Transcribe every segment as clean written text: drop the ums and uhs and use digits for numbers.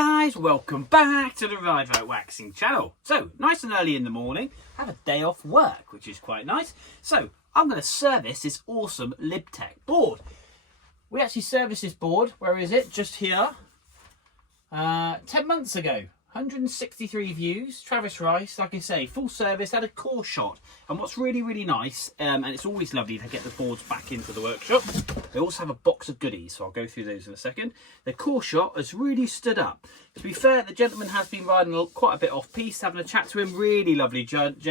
guys, welcome back to the Rivo Waxing channel. So, nice and early in the morning, have a day off work, which is quite nice. So, I'm going to service this awesome LibTech board. We actually serviced this board, where is it? Just here, 10 months ago. 163 views, Travis Rice, like I say, full service, had a core shot. And what's really, really nice, and it's always lovely to get the boards back into the workshop, they also have a box of goodies, so I'll go through those in a second. The core shot has really stood up. To be fair, the gentleman has been riding quite a bit off-piste, having a chat to him, really lovely gent.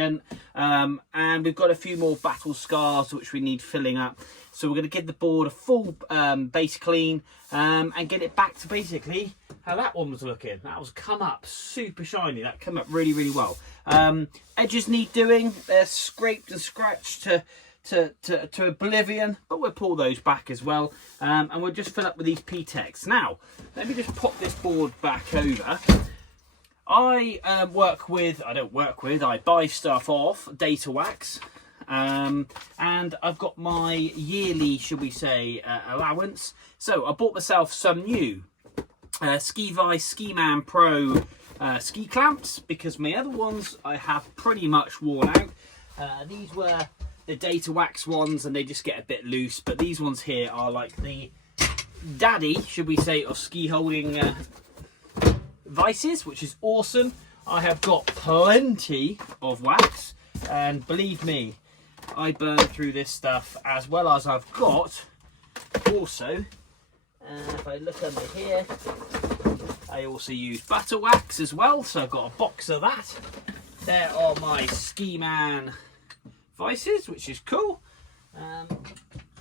And we've got a few more battle scars which we need filling up. So we're going to give the board a full base clean and get it back to basically how that one was looking. That was come up super shiny. That came up really, really well. Edges need doing. They're scraped and scratched to oblivion, but we'll pull those back as well. And we'll just fill up with these P-Techs. Now, let me just pop this board back over. I buy stuff off Data Wax. And I've got my yearly, should we say, allowance. So I bought myself some new Ski Vice Ski Man Pro ski clamps, because my other ones I have pretty much worn out. These were the Data Wax ones and they just get a bit loose, but these ones here are like the daddy, should we say, of ski holding vices, which is awesome. I have got plenty of wax, and believe me, I burn through this stuff, as well as I've got also, if I look under here, I also use butter wax as well, so I've got a box of that. There are my Ski Man vices, which is cool.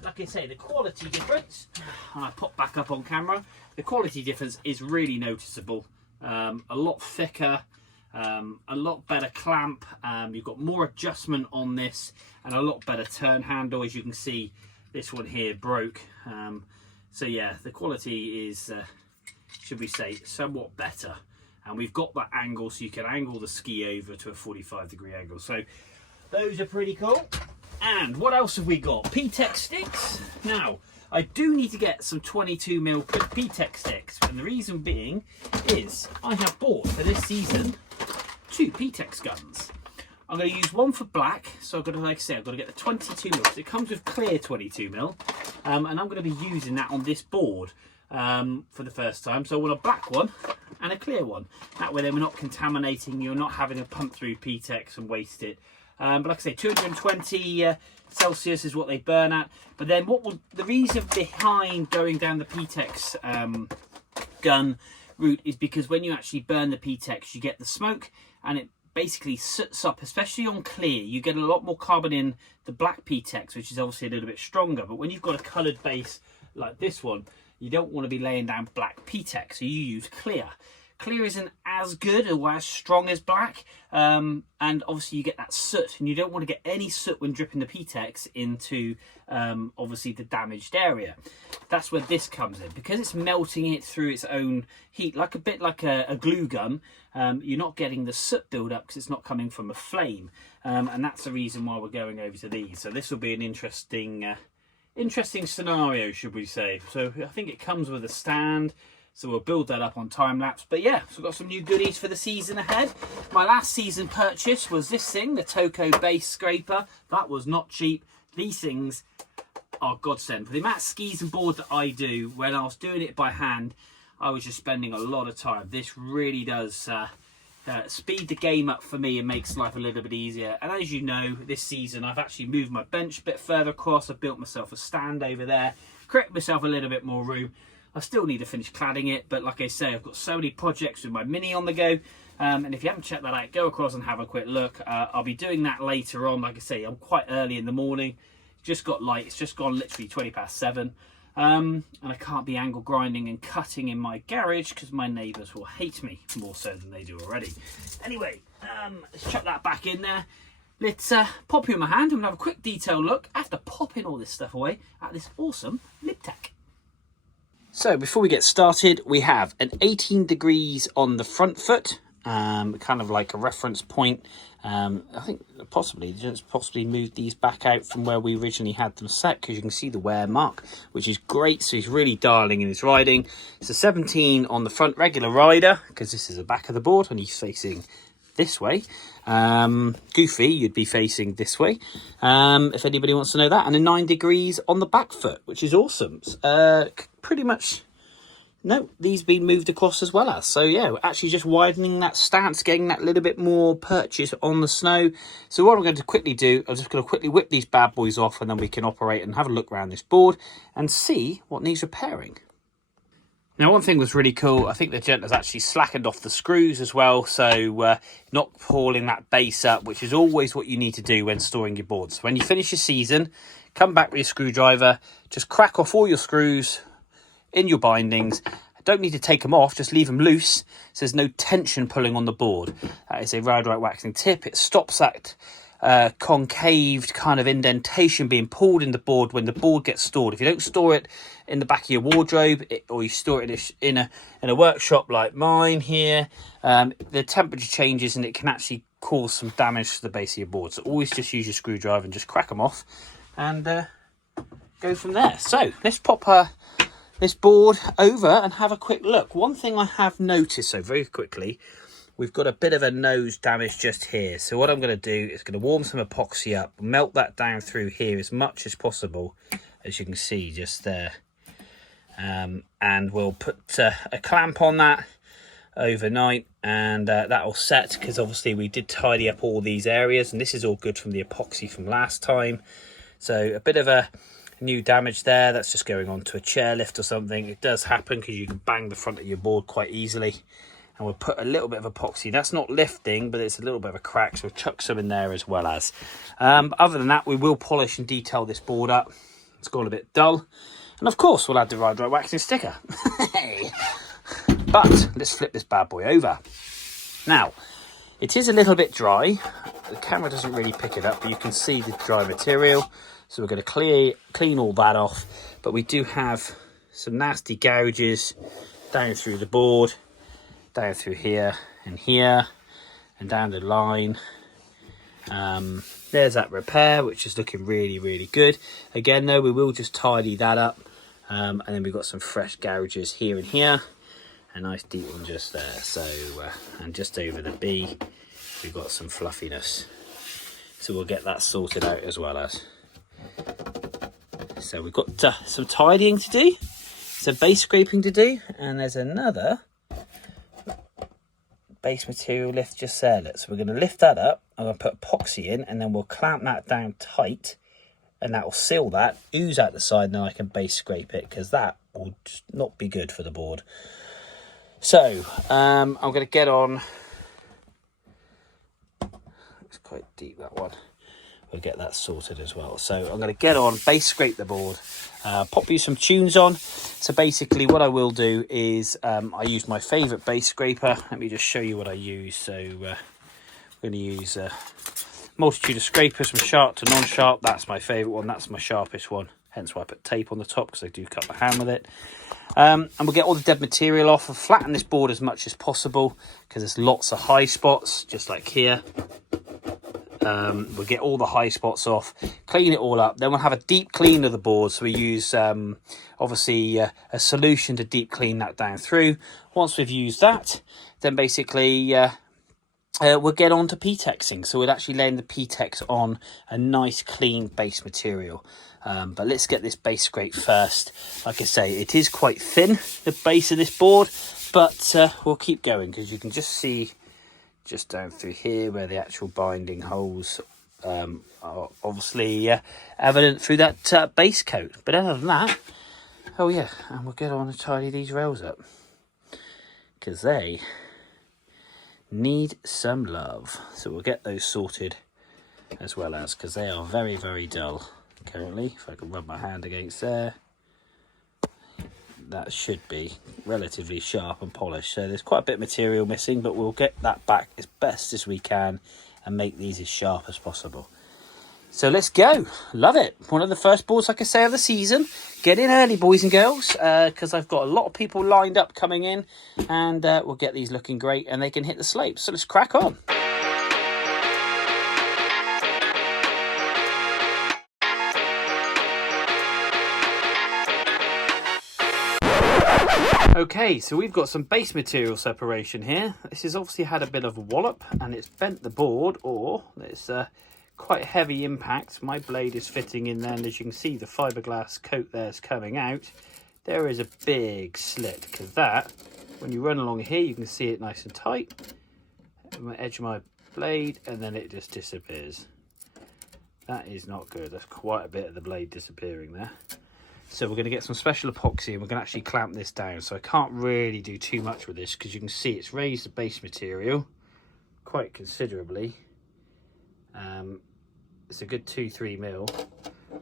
Like I say, the quality difference, and I pop back up on camera, the quality difference is really noticeable. A lot thicker, a lot better clamp, you've got more adjustment on this, and a lot better turn handle. As you can see, this one here broke. So yeah, the quality is, should we say, somewhat better. And we've got that angle, so you can angle the ski over to a 45-degree angle. So those are pretty cool. And what else have we got? P-Tech sticks. Now, I do need to get some 22mm P-Tech sticks, and the reason being is I have bought for this season 2 P-Tech guns. I'm going to use one for black, so I've got to, like I say, I've got to get the 22mm. It comes with clear 22mm, and I'm going to be using that on this board for the first time. So I want a black one and a clear one. That way, then we're not contaminating. You're not having to pump through P-Techs and waste it. But like I say, 220 Celsius is what they burn at. But then the reason behind going down the P-Techs gun route is because when you actually burn the P-Techs, you get the smoke, and it basically soots up, especially on clear. You get a lot more carbon in the black P-Techs, which is obviously a little bit stronger. But when you've got a coloured base like this one, you don't want to be laying down black P-Tech, so you use clear. Clear isn't as good or as strong as black, and obviously you get that soot, and you don't want to get any soot when dripping the P-Techs into obviously the damaged area. That's where this comes in, because it's melting it through its own heat, like a bit like a glue gun. You're not getting the soot build up because it's not coming from a flame, and that's the reason why we're going over to these. So this will be an interesting scenario, should we say. So I think it comes with a stand, so we'll build that up on time lapse. But yeah, so we've got some new goodies for the season ahead. My last season purchase was this thing, the topcoat base scraper. That was not cheap. These things are godsend. For the amount of skis and boards that I do, when I was doing it by hand, I was just spending a lot of time. This really does speed the game up for me and makes life a little bit easier. And as you know, this season I've actually moved my bench a bit further across. I've built myself a stand over there, created myself a little bit more room. I still need to finish cladding it, but like I say, I've got so many projects with my Mini on the go. And if you haven't checked that out, go across and have a quick look. I'll be doing that later on. Like I say, I'm quite early in the morning. Just got light. It's just gone literally 7:20. And I can't be angle grinding and cutting in my garage because my neighbours will hate me more so than they do already. Anyway, let's chuck that back in there. Let's pop you in my hand and have a quick detail look after popping all this stuff away at this awesome LibTech. So before we get started, we have an 18 degrees on the front foot kind of like a reference point. I think possibly moved these back out from where we originally had them set, because you can see the wear mark, which is great. So he's really dialing in his riding. It's a 17 on the front regular rider, because this is the back of the board and he's facing this way. Goofy, you'd be facing this way, if anybody wants to know that. And a 9 degrees on the back foot, which is awesome. Pretty much, no, these been moved across as well as. So yeah, we're actually just widening that stance, getting that little bit more purchase on the snow. So what I'm going to quickly do, I'm just going to quickly whip these bad boys off, and then we can operate and have a look around this board and see what needs repairing. Now, one thing was really cool. I think the gent has actually slackened off the screws as well, so not pulling that base up, which is always what you need to do when storing your boards. When you finish your season, come back with your screwdriver, just crack off all your screws in your bindings. Don't need to take them off, just leave them loose so there's no tension pulling on the board. That is a ride right waxing tip. It stops that concaved kind of indentation being pulled in the board when the board gets stored. If you don't store it in the back of your wardrobe, or you store it in a workshop like mine here, the temperature changes and it can actually cause some damage to the base of your board. So always just use your screwdriver and just crack them off and go from there. So let's pop this board over and have a quick look. One thing I have noticed, so very quickly, we've got a bit of a nose damage just here. So what I'm going to do is going to warm some epoxy up, melt that down through here as much as possible, as you can see just there. And we'll put a clamp on that overnight, and that'll set, because obviously we did tidy up all these areas, and this is all good from the epoxy from last time. So a bit of a new damage there. That's just going onto a chairlift or something. It does happen because you can bang the front of your board quite easily. And we'll put a little bit of epoxy. That's not lifting, but it's a little bit of a crack, so we'll chuck some in there as well as. Other than that, we will polish and detail this board up. It's gone a bit dull. And of course, we'll add the Ride Right waxing sticker. But let's flip this bad boy over. Now, it is a little bit dry. The camera doesn't really pick it up, but you can see the dry material. So we're going to clean all that off. But we do have some nasty gouges down through the board, down through here, and down the line. There's that repair, which is looking really, really good. Again, though, we will just tidy that up. And then we've got some fresh gouges here and here. A nice deep one just there. So, and just over the B, we've got some fluffiness. So we'll get that sorted out as well as. So we've got some tidying to do, some base scraping to do, and there's another base material lift just there. So we're going to lift that up. I'm going to put epoxy in, and then we'll clamp that down tight, and that will seal that, ooze out the side, and then I can base scrape it, because that will just not be good for the board. So I'm going to get on. It's quite deep, that one. We'll get that sorted as well. So I'm going to get on, base scrape the board, pop you some tunes on. So basically what I will do is I use my favourite base scraper. Let me just show you what I use. So we're going to use a multitude of scrapers from sharp to non-sharp. That's my favourite one. That's my sharpest one. Hence why I put tape on the top, because I do cut my hand with it. And we'll get all the dead material off and flatten this board as much as possible, because there's lots of high spots, just like here. We'll get all the high spots off, clean it all up. Then we'll have a deep clean of the board. So we use, obviously, a solution to deep clean that down through. Once we've used that, then basically we'll get on to P-Texing. So we're actually laying the P-Tex on a nice, clean base material. But let's get this base scrape first. Like I say, it is quite thin, the base of this board, but we'll keep going, because you can just see just down through here where the actual binding holes are obviously evident through that base coat. But other than that, oh yeah, and we'll get on and tidy these rails up, because they need some love. So we'll get those sorted as well as, because they are very, very dull currently. If I can rub my hand against there, that should be relatively sharp and polished. So there's quite a bit of material missing, but we'll get that back as best as we can and make these as sharp as possible. So let's go. Love it. One of the first boards, like I say, of the season. Get in early, boys and girls, because I've got a lot of people lined up coming in, and we'll get these looking great and they can hit the slopes. So let's crack on. Okay, so we've got some base material separation here. This has obviously had a bit of a wallop and it's bent the board, or it's quite heavy impact. My blade is fitting in there, and as you can see, the fiberglass coat there is coming out. There is a big slit, because that, when you run along here, you can see it nice and tight on the edge of my blade, and then it just disappears. That is not good. That's quite a bit of the blade disappearing there. So we're going to get some special epoxy, and we're going to actually clamp this down. So I can't really do too much with this, because you can see it's raised the base material quite considerably. It's a good 2-3 mil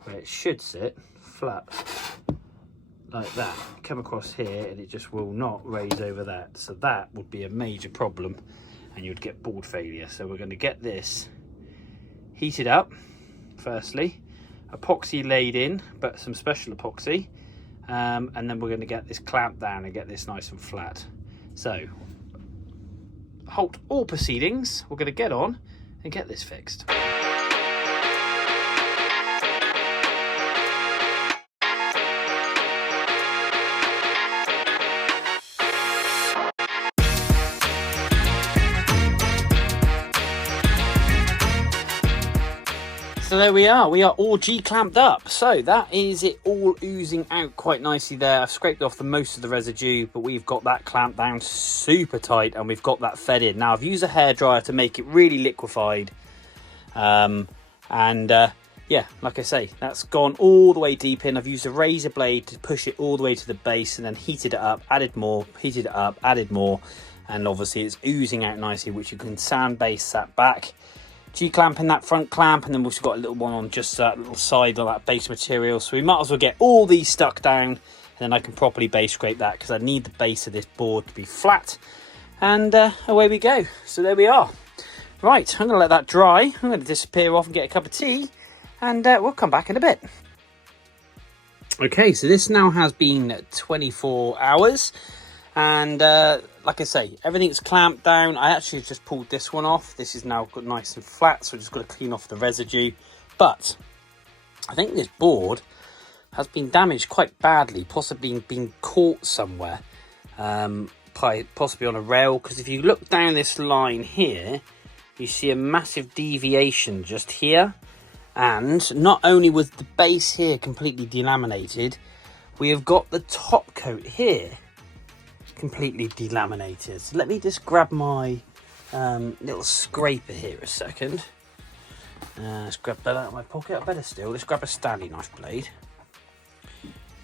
where it should sit flat like that. Come across here and it just will not raise over that. So that would be a major problem and you'd get board failure. So we're going to get this heated up firstly, epoxy laid in, but some special epoxy, and then we're going to get this clamped down and get this nice and flat. So halt all proceedings, we're going to get on and get this fixed. So there we are all G-clamped up. So that is it all oozing out quite nicely there. I've scraped off the most of the residue, but we've got that clamped down super tight and we've got that fed in. Now I've used a hairdryer to make it really liquefied. Yeah, like I say, that's gone all the way deep in. I've used a razor blade to push it all the way to the base and then heated it up, added more, heated it up, added more. And obviously it's oozing out nicely, which you can sand base that back. G-clamping that front clamp, and then we've got a little one on just that little side of that base material. So we might as well get all these stuck down, and then I can properly base scrape that, because I need the base of this board to be flat. And away we go. So there we are. Right, I'm going to let that dry. I'm going to disappear off and get a cup of tea, and we'll come back in a bit. Okay, so this now has been 24 hours. And like I say, everything's clamped down. I actually just pulled this one off. This is now got nice and flat, so I just got to clean off the residue. But I think this board has been damaged quite badly, possibly been caught somewhere, possibly on a rail. Because if you look down this line here, you see a massive deviation just here. And not only was the base here completely delaminated, we have got the top coat here completely delaminated. So let me just grab my little scraper here a second. Let's grab that out of my pocket. I better still, let's grab a Stanley knife blade.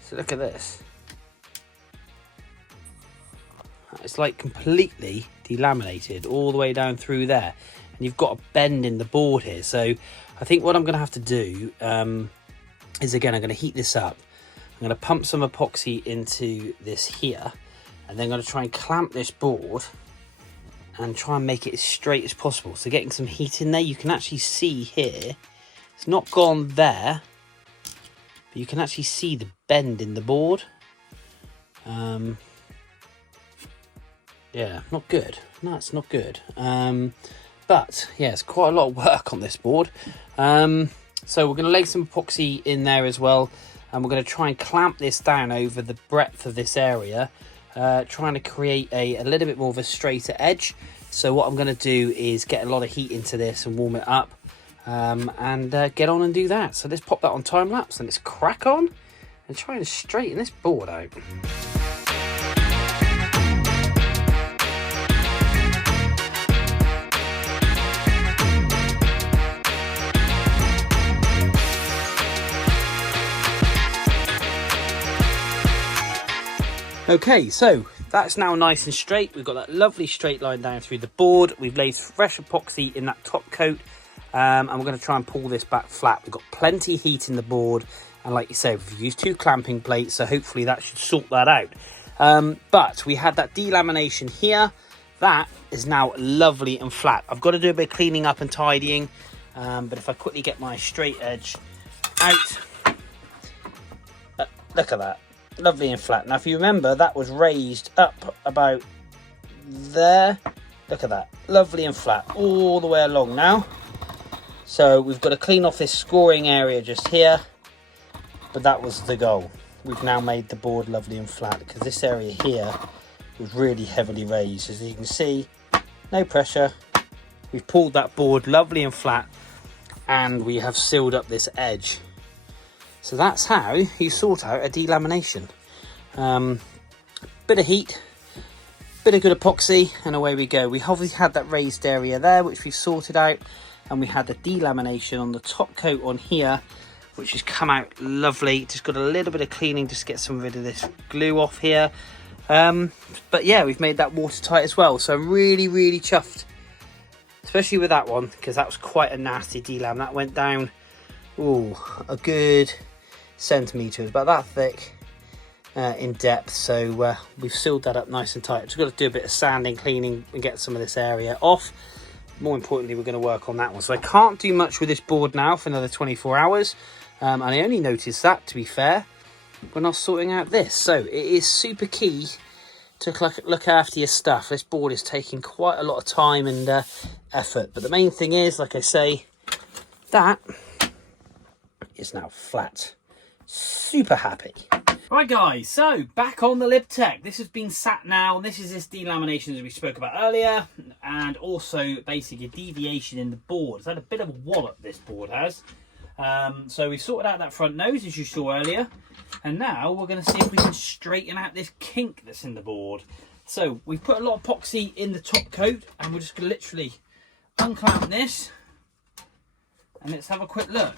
So look at this. It's like completely delaminated all the way down through there. And you've got a bend in the board here. So I think what I'm going to have to do is, again, I'm going to heat this up. I'm going to pump some epoxy into this here. And then I'm going to try and clamp this board and try and make it as straight as possible. So getting some heat in there, you can actually see here, it's not gone there, but you can actually see the bend in the board. Yeah, not good. No, it's not good. But yeah, it's quite a lot of work on this board. So we're going to lay some epoxy in there as well. And we're going to try and clamp this down over the breadth of this area. Trying to create a little bit more of a straighter edge. So what I'm going to do is get a lot of heat into this and warm it up, and get on and do that. So let's pop that on time lapse and let's crack on and try and straighten this board out. Okay, so that's now nice and straight. We've got that lovely straight line down through the board. We've laid fresh epoxy in that top coat, and we're going to try and pull this back flat. We've got plenty of heat in the board, and like you said, we've used 2 clamping plates, so hopefully that should sort that out. But we had that delamination here. That is now lovely and flat. I've got to do a bit of cleaning up and tidying. But if I quickly get my straight edge out, look at that, lovely and flat. Now if you remember, that was raised up about there. Look at that, lovely and flat all the way along now. So we've got to clean off this scoring area just here, but that was the goal. We've now made the board lovely and flat because this area here was really heavily raised. As you can see, no pressure. We've pulled that board lovely and flat, and we have sealed up this edge. So that's how you sort out a delamination. Bit of heat, bit of good epoxy, and away we go. We obviously had that raised area there, which we've sorted out, and we had the delamination on the top coat on here, which has come out lovely. Just got a little bit of cleaning just to get some rid of this glue off here. But yeah, we've made that watertight as well. So I'm really, really chuffed, especially with that one, because that was quite a nasty delam. That went down, ooh, a good centimetre, about that thick in depth. So we've sealed that up nice and tight. Just got to do a bit of sanding, cleaning, and get some of this area off. More importantly, we're going to work on that one. So I can't do much with this board now for another 24 hours. And I only noticed that, to be fair, when I was sorting out this. So it is super key to look after your stuff. This board is taking quite a lot of time and effort. But the main thing is, like I say, that is now flat. Super happy. Right guys, so back on the LibTech. This has been sat now, and this is this delamination as we spoke about earlier, and also basically a deviation in the board. It's had a bit of a wallop, this board has. So we've sorted out that front nose as you saw earlier, and now we're going to see if we can straighten out this kink that's in the board. So we've put a lot of epoxy in the top coat, and we're just going to literally unclamp this, and let's have a quick look.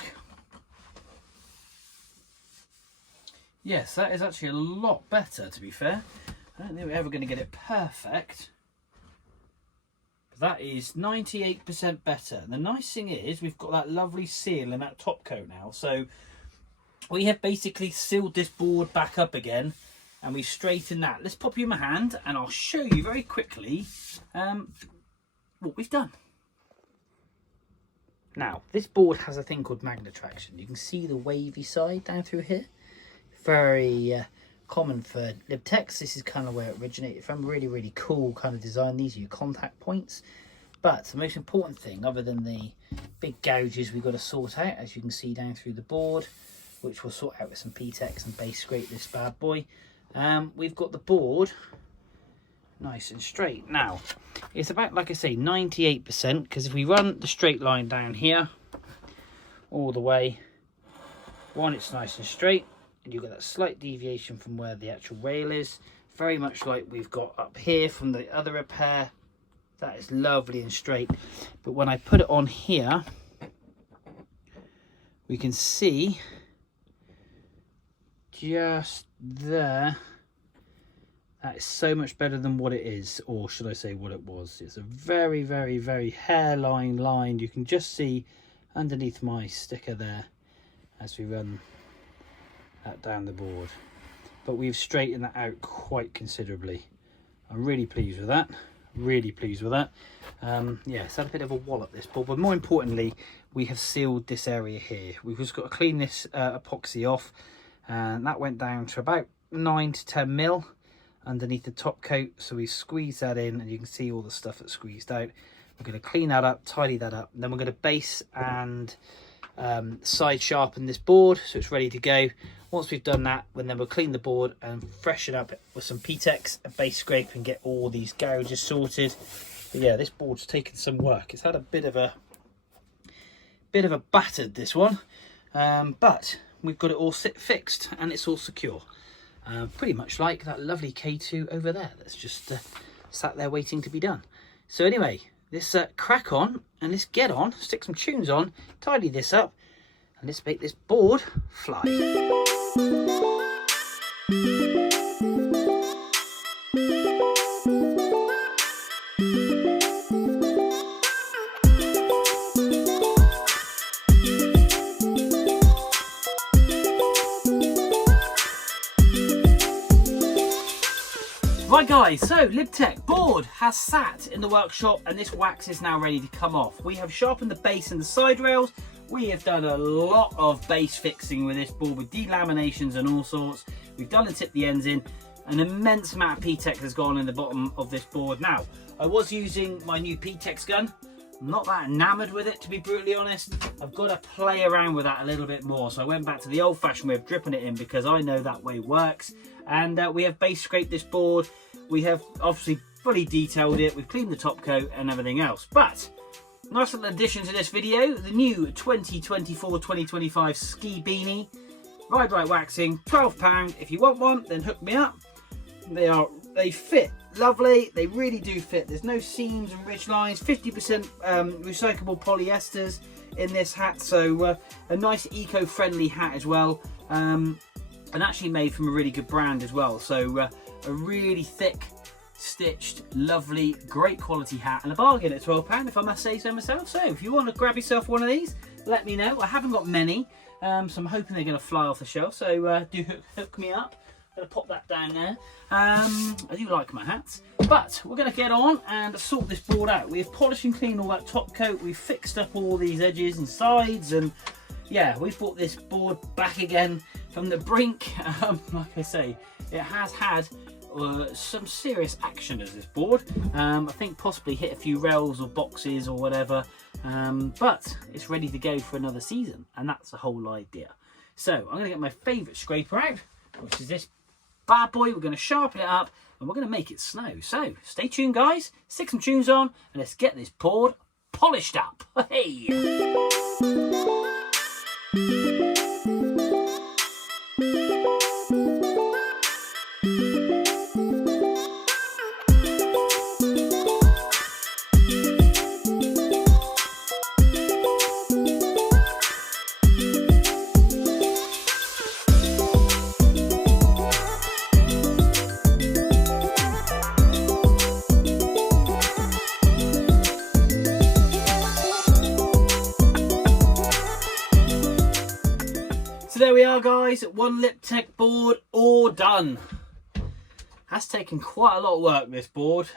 Yes, that is actually a lot better, to be fair. I don't think we're ever going to get it perfect. But that is 98% better. And the nice thing is, we've got that lovely seal in that top coat now. So we have basically sealed this board back up again, and we've straightened that. Let's pop you in my hand, and I'll show you very quickly what we've done. Now, this board has a thing called magnet traction. You can see the wavy side down through here. Very common for LibTechs. This is kind of where it originated from. Really, really cool kind of design. These are your contact points. But the most important thing, other than the big gouges we've got to sort out, as you can see down through the board, which we'll sort out with some P-Tex and base scrape this bad boy, we've got the board nice and straight. Now, it's about, like I say, 98%, because if we run the straight line down here, all the way, one, it's nice and straight. And you've got that slight deviation from where the actual rail is, very much like we've got up here from the other repair. That is lovely and straight. But when I put it on here, we can see just there, that is so much better than what it is, or should I say what it was. It's a very, very, very hairline line. You can just see underneath my sticker there as we run that down the board, but we've straightened that out quite considerably. I'm really pleased with that, really pleased with that. Yeah, it's had a bit of a wallop, this board, but more importantly, we have sealed this area here. We've just got to clean this epoxy off, and that went down to about 9 to 10 mil underneath the top coat. So we squeezed that in, and you can see all the stuff that's squeezed out. We're going to clean that up, tidy that up, and then we're going to base and side sharpen this board so it's ready to go. Once we've done that, then we'll clean the board and freshen up with some P-Tex and base scrape and get all these gouges sorted. But yeah, this board's taken some work. It's had a bit of a battered, this one, but we've got it all fixed and it's all secure. Pretty much like that lovely K2 over there that's just sat there waiting to be done. So anyway, let's crack on and let's get on, stick some tunes on, tidy this up, and let's make this board fly. Right guys, so Libtech board has sat in the workshop and this wax is now ready to come off. We have sharpened the base and the side rails. We have done a lot of base fixing with this board with delaminations and all sorts. We've done and tipped the ends in. An immense amount of P-Tex has gone in the bottom of this board. Now, I was using my new P-Tex gun. I'm not that enamoured with it, to be brutally honest. I've got to play around with that a little bit more. So I went back to the old-fashioned way of dripping it in because I know that way works. And we have base scraped this board. We have obviously fully detailed it. We've cleaned the top coat and everything else. But nice little addition to this video, the new 2024-2025 ski beanie. Ride Right Waxing, £12. If you want one, then hook me up. They fit lovely. They really do fit. There's no seams and ridge lines. 50% recyclable polyesters in this hat, so a nice eco-friendly hat as well. And actually made from a really good brand as well. So a really thick, stitched, lovely, great quality hat and a bargain at £12 if I must say so myself. So if you want to grab yourself one of these, let me know. I haven't got many, so I'm hoping they're going to fly off the shelf. So do hook me up. I'm going to pop that down there. I do like my hats, but we're going to get on and sort this board out. We've polished and cleaned all that top coat. We've fixed up all these edges and sides, and yeah, we've brought this board back again from the brink. Like I say, it has had some serious action as this board. I think possibly hit a few rails or boxes or whatever, but it's ready to go for another season, and that's the whole idea. So I'm going to get my favourite scraper out, which is this bad boy. We're going to sharpen it up and we're going to make it snow. So stay tuned, guys, stick some tunes on and let's get this board polished up. Hey! So there we are, guys, one Libtech board all done. Has taken quite a lot of work, this board.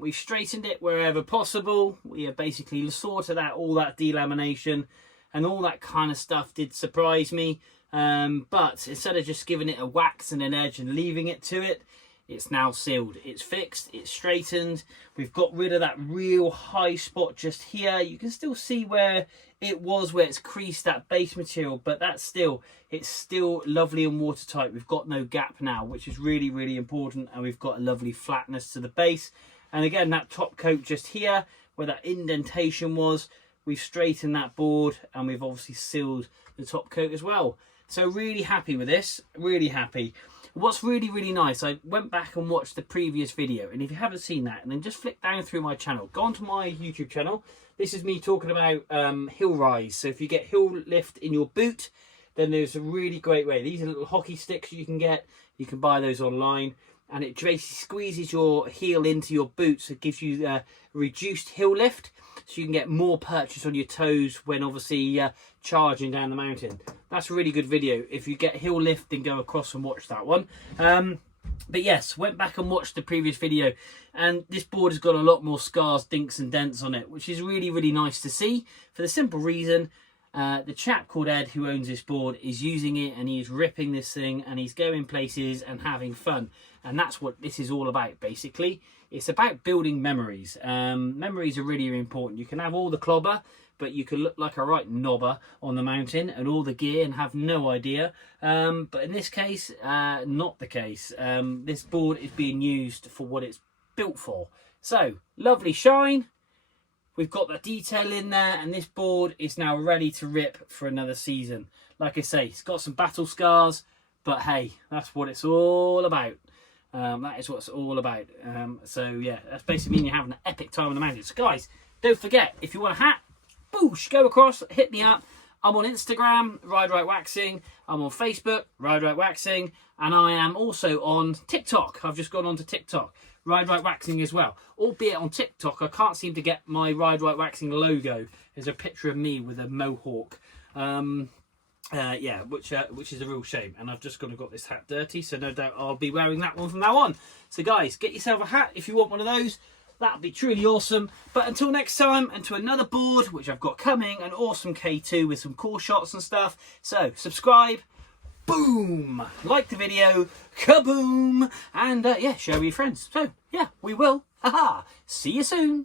We've straightened it wherever possible. We have basically sorted out all that delamination and all that kind of stuff did surprise me. But instead of just giving it a wax and an edge and leaving it to it, it's now sealed. It's fixed, it's straightened. We've got rid of that real high spot just here. You can still see where it was, where it's creased that base material, but it's still lovely and watertight. We've got no gap now, which is really, really important. And we've got a lovely flatness to the base. And again, that top coat just here, where that indentation was, we've straightened that board and we've obviously sealed the top coat as well. So really happy with this, really happy. What's really, really nice, I went back and watched the previous video, and if you haven't seen that, and then just flick down through my channel, go onto my YouTube channel. This is me talking about hill rise. So if you get hill lift in your boot, then there's a really great way. These are little hockey sticks you can get. You can buy those online, and it basically squeezes your heel into your boot, so it gives you reduced hill lift, so you can get more purchase on your toes when obviously charging down the mountain. That's a really good video. If you get hill lift, then go across and watch that one. But yes, went back and watched the previous video, and this board has got a lot more scars, dinks and dents on it, which is really, really nice to see, for the simple reason the chap called Ed who owns this board is using it, and he's ripping this thing and he's going places and having fun. And that's what this is all about, basically. It's about building memories. Memories are really, really important. You can have all the clobber, but you can look like a right knobber on the mountain and all the gear and have no idea. But in this case, not the case. This board is being used for what it's built for. So, lovely shine. We've got the detail in there, and this board is now ready to rip for another season. Like I say, it's got some battle scars, but hey, that's what it's all about. That is what it's all about. So yeah, that's basically mean you're having an epic time on the mountain. So guys, don't forget, if you want a hat, boosh, go across, hit me up. I'm on Instagram, Ride Right Waxing. I'm on Facebook, Ride Right Waxing. And I am also on TikTok. I've just gone on to TikTok, Ride Right Waxing as well. Albeit on TikTok, I can't seem to get my Ride Right Waxing logo. There's a picture of me with a mohawk. Yeah, which is a real shame. And I've just gone and got this hat dirty, so no doubt I'll be wearing that one from now on. So guys, get yourself a hat if you want one of those. That'd be truly awesome. But until next time, and to another board, which I've got coming, an awesome K2 with some cool shots and stuff. So subscribe, boom, like the video, kaboom, and yeah, share with your friends. So yeah, we will. Haha. See you soon.